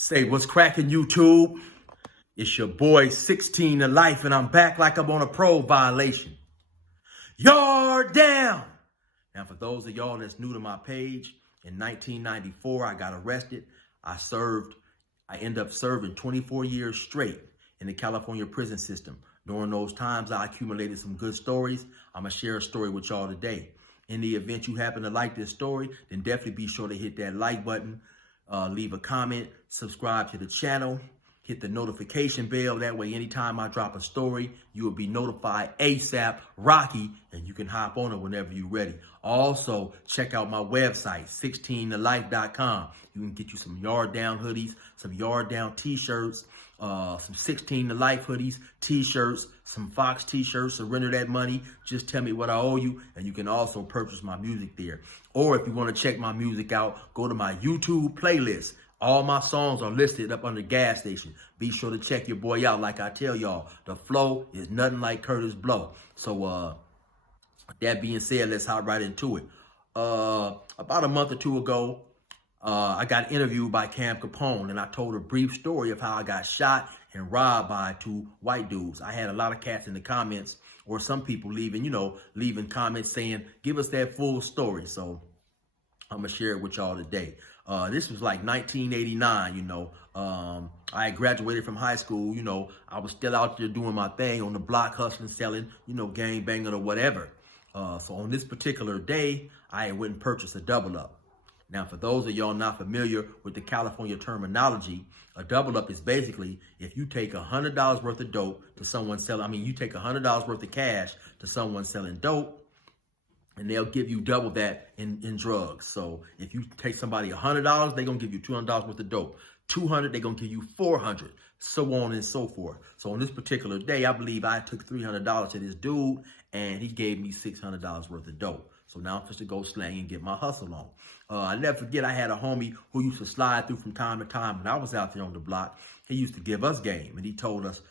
Say what's cracking, YouTube? It's your boy 16 to life, and I'm back like I'm on a parole violation. Yard down! Now, for those of y'all that's new to my page, in 1994, I got arrested. I ended up serving 24 years straight in the California prison system. During those times, I accumulated some good stories. I'm going to share a story with y'all today. In the event you happen to like this story, then definitely be sure to hit that like button, leave a comment, subscribe to the channel, hit the notification bell. That way, anytime I drop a story, you will be notified ASAP, Rocky, and you can hop on it whenever you're ready. Also, check out my website, 16tolife.com. You can get you some Yard Down hoodies, some Yard Down t-shirts, some 16 to Life hoodies, t-shirts, some Fox t-shirts. Surrender that money. Just tell me what I owe you, and you can also purchase my music there. Or if you want to check my music out, go to my YouTube playlist. All my songs are listed up under gas station. Be sure to check your boy out. Like I tell y'all, the flow is nothing like Curtis Blow. So that being said, let's hop right into it. About a month or two ago, I got interviewed by Cam Capone, and I told a brief story of how I got shot and robbed by two white dudes. I had a lot of cats in the comments, or some people leaving comments saying, give us that full story. So I'm going to share it with y'all today. This was like 1989, I had graduated from high school, I was still out there doing my thing on the block, hustling, selling, gang banging or whatever. So on this particular day, I went and purchased a double up. Now, for those of y'all not familiar with the California terminology, a double up is basically if you take $100 worth of dope to someone selling, you take $100 worth of cash to someone selling dope, and they'll give you double that in drugs. So if you take somebody $100, they're going to give you $200 worth of dope. 200, they're going to give you 400, so on and so forth. So on this particular day, I believe I took $300 to this dude, and he gave me $600 worth of dope. So now I'm supposed to go slang and get my hustle on. I never forget, I had a homie who used to slide through from time to time when I was out there on the block. He used to give us game, and he told us,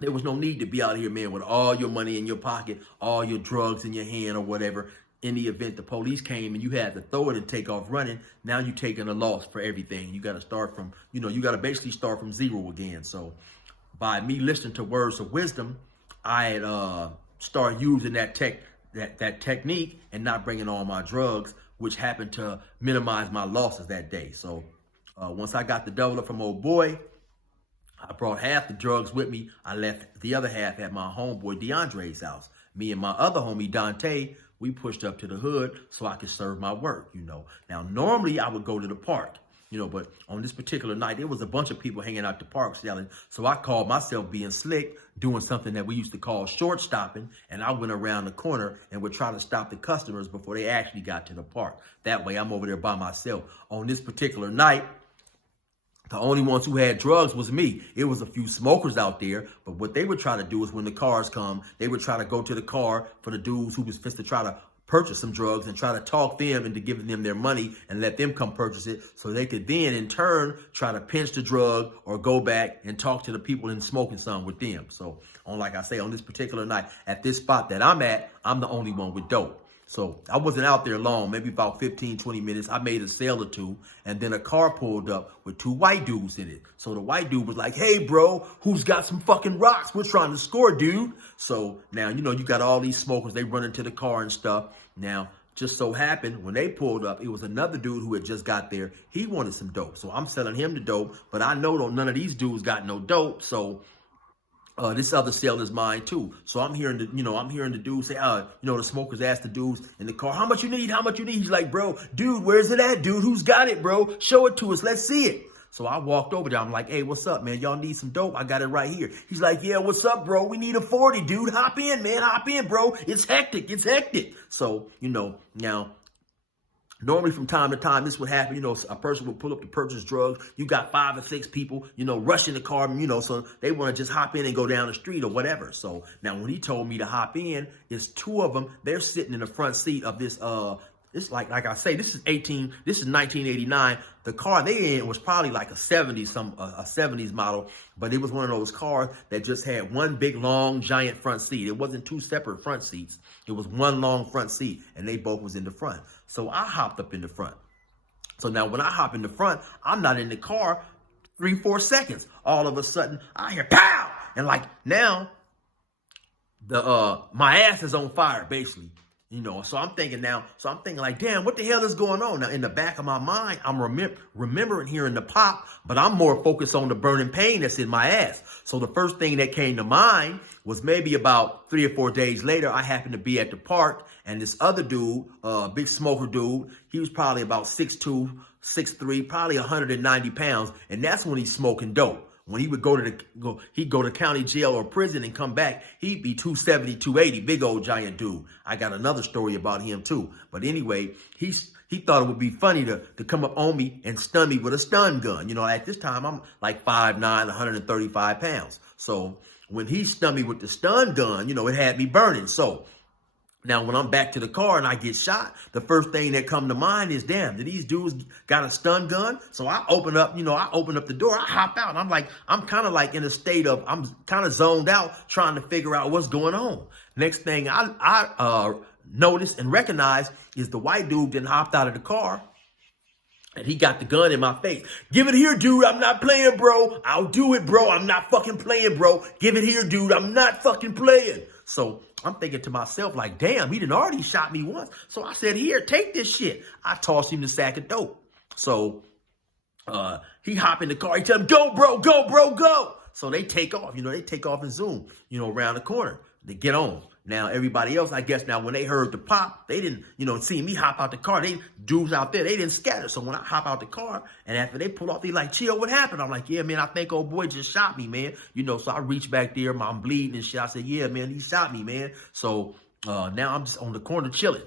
there was no need to be out here, man, with all your money in your pocket, all your drugs in your hand or whatever. In the event the police came and you had to throw it and take off running, now you're taking a loss for everything. You got to start from, you got to basically start from zero again. So by me listening to words of wisdom, I had started using that technique and not bringing all my drugs, which happened to minimize my losses that day. So once I got the double up from old boy, I brought half the drugs with me. I left the other half at my homeboy DeAndre's house. Me and my other homie Dante, we pushed up to the hood so I could serve my work, Now, normally I would go to the park, but on this particular night, there was a bunch of people hanging out the park selling. So I called myself being slick, doing something that we used to call short stopping. And I went around the corner and would try to stop the customers before they actually got to the park. That way I'm over there by myself. On this particular night, the only ones who had drugs was me. It was a few smokers out there, but what they would try to do is when the cars come, they would try to go to the car for the dudes who was fit to try to purchase some drugs and try to talk them into giving them their money and let them come purchase it so they could then in turn try to pinch the drug or go back and talk to the people and smoking some with them. So like I say, on this particular night at this spot that I'm at, I'm the only one with dope. So I wasn't out there long, maybe about 15, 20 minutes. I made a sale or two, and then a car pulled up with two white dudes in it. So the white dude was like, hey, bro, who's got some fucking rocks? We're trying to score, dude. So now, you got all these smokers. They run into the car and stuff. Now, just so happened, when they pulled up, it was another dude who had just got there. He wanted some dope. So I'm selling him the dope, but I know none of these dudes got no dope. So this other sale is mine too. So I'm hearing the dude say, the smokers ask the dudes in the car, how much you need? How much you need? He's like, bro, dude, where's it at, dude? Who's got it, bro? Show it to us. Let's see it. So I walked over there. I'm like, hey, what's up, man? Y'all need some dope? I got it right here. He's like, yeah, what's up, bro? We need a 40, dude. Hop in, man. Hop in, bro. It's hectic. It's hectic. So, now, normally from time to time, this would happen, a person would pull up to purchase drugs. You got 5 or 6 people, rushing the car, so they want to just hop in and go down the street or whatever. So now when he told me to hop in, it's 2 of them. They're sitting in the front seat of this, it's like I say, this is 1989. The car they in was probably like a 70s model, but it was one of those cars that just had one big, long, giant front seat. It wasn't 2 separate front seats. It was one long front seat, and they both was in the front. So I hopped up in the front. So now when I hop in the front, I'm not in the car 3-4 seconds. All of a sudden, I hear pow! And like now, my ass is on fire, basically. So I'm thinking like, damn, what the hell is going on? Now, in the back of my mind, I'm remembering hearing the pop, but I'm more focused on the burning pain that's in my ass. So the first thing that came to mind was maybe about 3 or 4 days later, I happened to be at the park, and this other dude, big smoker dude, he was probably about 6'2", 6'3", probably 190 pounds, and that's when he's smoking dope. When he would he'd go to county jail or prison and come back, he'd be 270, 280, big old giant dude. I got another story about him too. But anyway, he thought it would be funny to come up on me and stun me with a stun gun. At this time, I'm like 5'9", 135 pounds. So when he stunned me with the stun gun, it had me burning. So now, when I'm back to the car and I get shot, the first thing that come to mind is, damn, did these dudes got a stun gun? So I open up the door, I hop out. I'm kind of like in a state of, I'm kind of zoned out trying to figure out what's going on. Next thing I noticed and recognized is the white dude then hopped out of the car and he got the gun in my face. Give it here, dude. I'm not playing, bro. I'll do it, bro. I'm not fucking playing, bro. Give it here, dude. I'm not fucking playing. So I'm thinking to myself, like, damn, he done already shot me once. So I said, here, take this shit. I tossed him the sack of dope. So he hop in the car. He tell him, go, bro, go. So they take off. They take off and zoom, around the corner. They get on. Now, everybody else, I guess now when they heard the pop, they didn't, see me hop out the car. Dudes out there, they didn't scatter. So when I hop out the car and after they pull off, they like, chill, what happened? I'm like, yeah, man, I think old boy just shot me, man. So I reach back there, I'm bleeding and shit. I said, yeah, man, he shot me, man. So now I'm just on the corner chilling.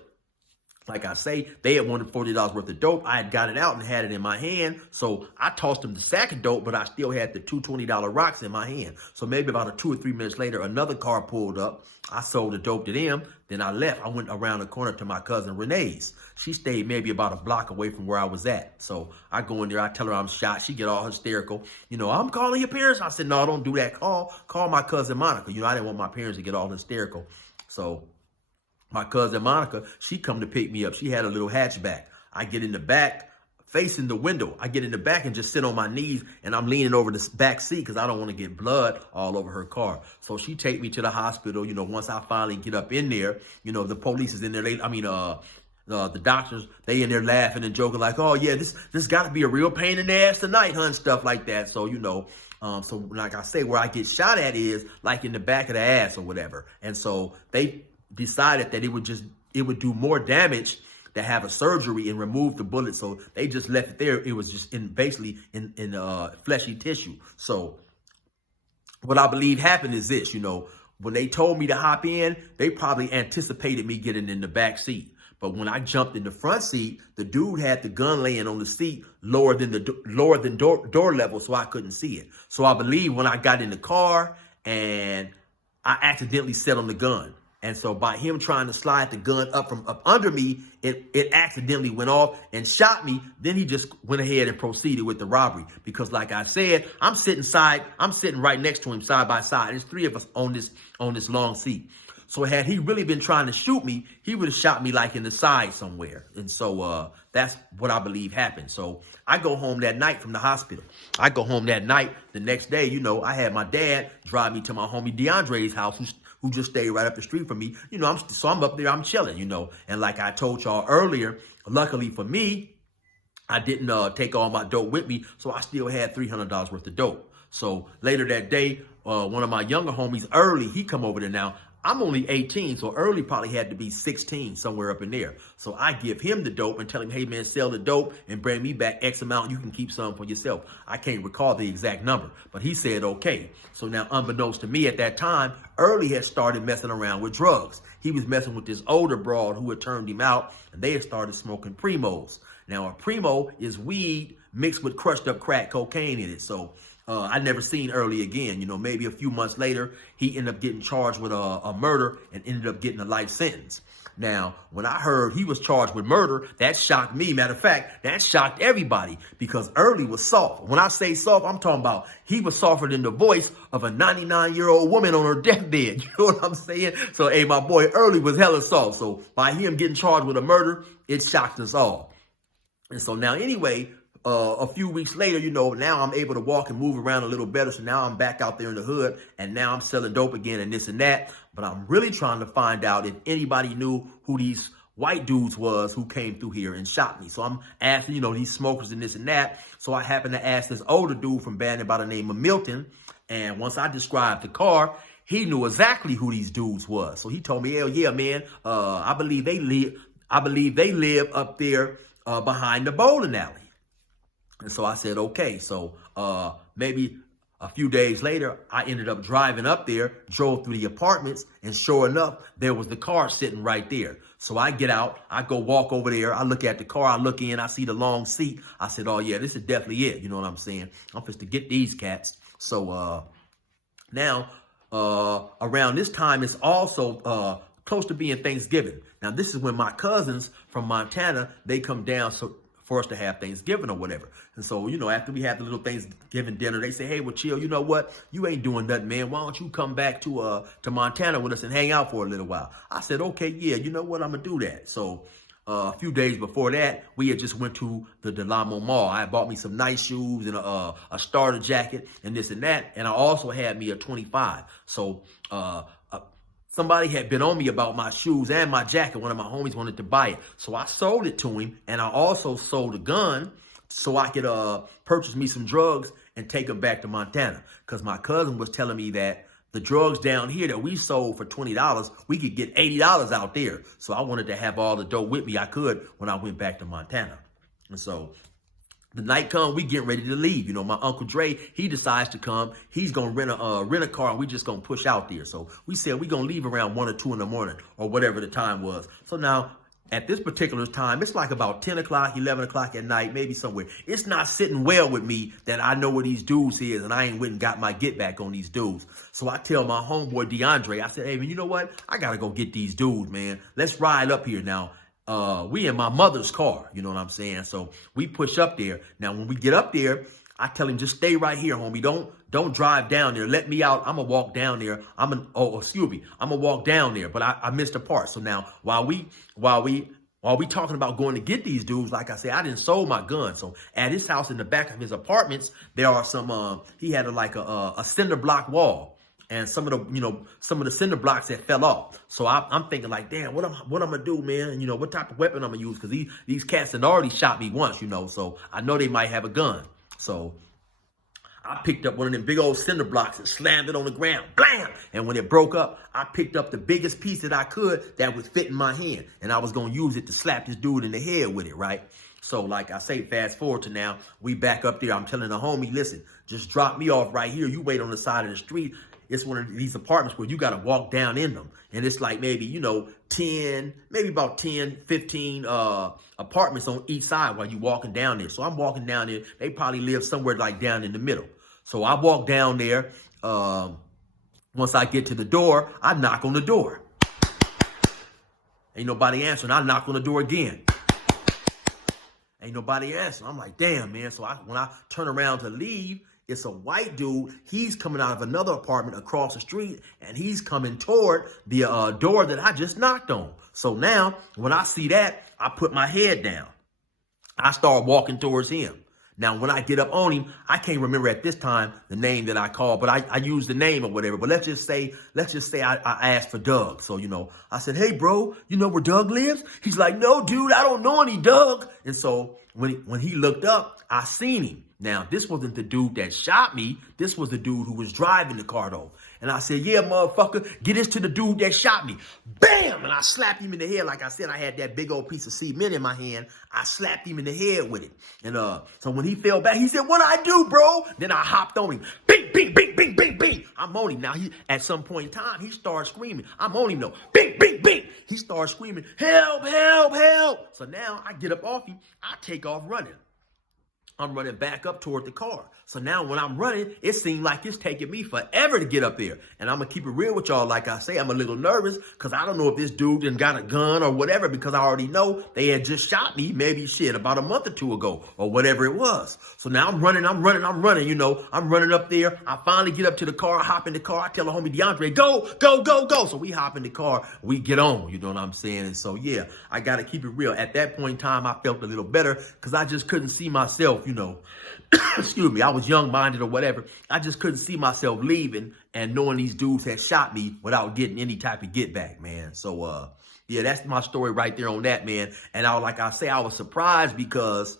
Like I say, they had wanted $40 worth of dope. I had got it out and had it in my hand. So I tossed them the sack of dope, but I still had the two $20 rocks in my hand. So maybe about 2 or 3 minutes later, another car pulled up. I sold the dope to them. Then I left. I went around the corner to my cousin Renee's. She stayed maybe about a block away from where I was at. So I go in there. I tell her I'm shot. She get all hysterical. I'm calling your parents. I said, no, don't do that. Call my cousin Monica. I didn't want my parents to get all hysterical. So my cousin Monica, she come to pick me up. She had a little hatchback. I get in the back, facing the window. I get in the back and just sit on my knees, and I'm leaning over the back seat because I don't want to get blood all over her car. So she take me to the hospital. Once I finally get up in there, the police is in there. The doctors, they in there laughing and joking like, oh yeah, this got to be a real pain in the ass tonight, huh, and stuff like that. So, so like I say, where I get shot at is like in the back of the ass or whatever. And so they decided that it would do more damage to have a surgery and remove the bullet. So they just left it there. It was just basically in fleshy tissue. So what I believe happened is this, when they told me to hop in, they probably anticipated me getting in the back seat. But when I jumped in the front seat, the dude had the gun laying on the seat lower than door level, so I couldn't see it. So I believe when I got in the car and I accidentally set on the gun. And so by him trying to slide the gun up under me, it accidentally went off and shot me. Then he just went ahead and proceeded with the robbery. Because like I said, I'm sitting right next to him side by side. There's 3 of us on this long seat. So had he really been trying to shoot me, he would have shot me like in the side somewhere. And so that's what I believe happened. So I go home that night from the hospital. I go home that night. The next day, I had my dad drive me to my homie DeAndre's house, who just stayed right up the street from me. I'm up there, I'm chilling, And like I told y'all earlier, luckily for me, I didn't take all my dope with me, so I still had $300 worth of dope. So later that day, one of my younger homies, Early, he come over there now. I'm only 18, so Early probably had to be 16, somewhere up in there. So I give him the dope and tell him, hey, man, sell the dope and bring me back X amount. You can keep some for yourself. I can't recall the exact number, but he said, okay. So now, unbeknownst to me at that time, Early had started messing around with drugs. He was messing with this older broad who had turned him out, and they had started smoking Primos. Now, a Primo is weed mixed with crushed up crack cocaine in it. So I never seen Early again. Maybe a few months later, he ended up getting charged with a murder and ended up getting a life sentence. Now, when I heard he was charged with murder, that shocked me. Matter of fact, that shocked everybody because Early was soft. When I say soft, I'm talking about he was softer than the voice of a 99-year-old woman on her deathbed. You know what I'm saying? So, hey, my boy Early was hella soft. So by him getting charged with a murder, it shocked us all. And so now anyway, a few weeks later, now I'm able to walk and move around a little better. So now I'm back out there in the hood, and now I'm selling dope again and this and that. But I'm really trying to find out if anybody knew who these white dudes was who came through here and shot me. So I'm asking, these smokers and this and that. So I happened to ask this older dude from Bandon by the name of Milton. And once I described the car, he knew exactly who these dudes was. So he told me, hell yeah, man, I believe they live up there behind the bowling alley. And so I said, okay. So maybe a few days later, I ended up driving up there, drove through the apartments, and sure enough, there was the car sitting right there. So I get out, I go walk over there, I look at the car, I look in, I see the long seat. I said, oh yeah, this is definitely it. You know what I'm saying? I'm supposed to get these cats. So now, around this time, it's also close to being Thanksgiving. Now, this is when my cousins from Montana, they come down for us to have Thanksgiving or whatever. And so, after we have the little Thanksgiving dinner, they say, hey, well, chill, you know what? You ain't doing nothing, man. Why don't you come back to Montana with us and hang out for a little while? I said, okay, yeah, you know what? I'm going to do that. So a few days before that, we had just went to the Delamo Mall. I bought me some nice shoes and a starter jacket and this and that. And I also had me a 25. So somebody had been on me about my shoes and my jacket. One of my homies wanted to buy it. So I sold it to him, and I also sold a gun so I could purchase me some drugs and take them back to Montana. Because my cousin was telling me that the drugs down here that we sold for $20, we could get $80 out there. So I wanted to have all the dope with me I could when I went back to Montana. And so the night come, we getting ready to leave. My Uncle Dre, he decides to come. He's going to rent a car, and we just going to push out there. So we said we're going to leave around 1 or 2 in the morning or whatever the time was. So now at this particular time, it's like about 10 o'clock, 11 o'clock at night, maybe somewhere. It's not sitting well with me that I know where these dudes is, and I ain't went and got my get back on these dudes. So I tell my homeboy DeAndre, I said, hey, man, you know what? I got to go get these dudes, man. Let's ride up here now. We in my mother's car, you know what I'm saying? So we push up there. Now, when we get up there, I tell him, just stay right here, homie. Don't drive down there. Let me out. I'm gonna walk down there. I'm gonna walk down there. But I missed a part. So now while we talking about going to get these dudes, like I said, I didn't sold my gun. So at his house in the back of his apartments, there are some he had a cinder block wall. And some of the cinder blocks that fell off. So I'm thinking like, damn, what I'm gonna do, man? What type of weapon I'm gonna use? Because these cats had already shot me once, so I know they might have a gun. So I picked up one of them big old cinder blocks and slammed it on the ground. Blam! And when it broke up, I picked up the biggest piece that I could that would fit in my hand. And I was gonna use it to slap this dude in the head with it, right? So like I say, fast forward to now, we back up there. I'm telling the homie, listen, just drop me off right here. You wait on the side of the street. It's one of these apartments where you got to walk down in them. And it's like maybe, about 10, 15 apartments on each side while you walking down there. So I'm walking down there. They probably live somewhere like down in the middle. So I walk down there. Once I get to the door, I knock on the door. Ain't nobody answering. I knock on the door again. Ain't nobody answering. I'm like, damn, man. So when I turn around to leave, it's a white dude. He's coming out of another apartment across the street, and he's coming toward the door that I just knocked on. So now, when I see that, I put my head down. I start walking towards him. Now, when I get up on him, I can't remember at this time the name that I called, but I used the name or whatever. But let's just say I asked for Doug. So, I said, hey, bro, you know where Doug lives? He's like, no, dude, I don't know any Doug. And so when he looked up, I seen him. Now, this wasn't the dude that shot me. This was the dude who was driving the car, though. And I said, yeah, motherfucker, get this to the dude that shot me. Bam! And I slapped him in the head. Like I said, I had that big old piece of cement in my hand. I slapped him in the head with it. And so when he fell back, he said, what I do, bro? Then I hopped on him. Bing, bing, bing, bing, bing, bing. I'm on him. Now, at some point in time, he started screaming. I'm on him, though. Bing, bing, bing. He started screaming, help, help, help. So now I get up off him. I take off running. I'm running back up toward the car. So now when I'm running, it seemed like it's taking me forever to get up there. And I'm going to keep it real with y'all. Like I say, I'm a little nervous because I don't know if this dude done got a gun or whatever, because I already know they had just shot me maybe about a month or two ago or whatever it was. So now I'm running, you know, I'm running up there. I finally get up to the car, hop in the car. I tell the homie DeAndre, go, go, go, go. So we hop in the car, we get on, you know what I'm saying? And so, yeah, I got to keep it real. At that point in time, I felt a little better because I just couldn't see myself, you know, excuse me, I was young-minded or whatever. I just couldn't see myself leaving and knowing these dudes had shot me without getting any type of get back, man. So, yeah, that's my story right there on that, man. And like I say, I was surprised because,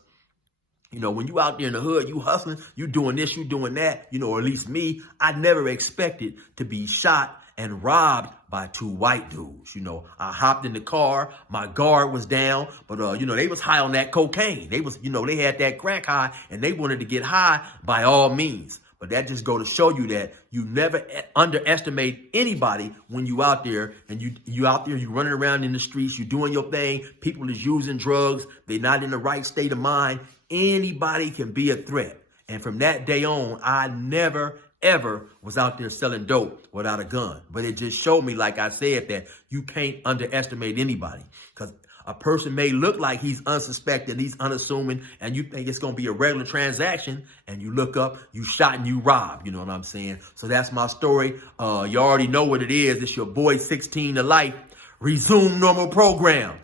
you know, when you out there in the hood, you hustling, you doing this, you doing that, you know, or at least me, I never expected to be shot and robbed by two white dudes. You know, I hopped in the car, my guard was down, but, you know, they was high on that cocaine. They was, you know, they had that crack high and they wanted to get high by all means. But that just go to show you that you never underestimate anybody when you out there and you out there, you running around in the streets, you doing your thing. People is using drugs. They're not in the right state of mind. Anybody can be a threat. And from that day on, I never, ever was out there selling dope without a gun. But it just showed me, like I said, that you can't underestimate anybody, because a person may look like he's unsuspecting, he's unassuming, and you think it's going to be a regular transaction, and you look up, you shot and you robbed, you know what I'm saying? So that's my story. You already know what it is. It's your boy 16 to life. Resume normal program.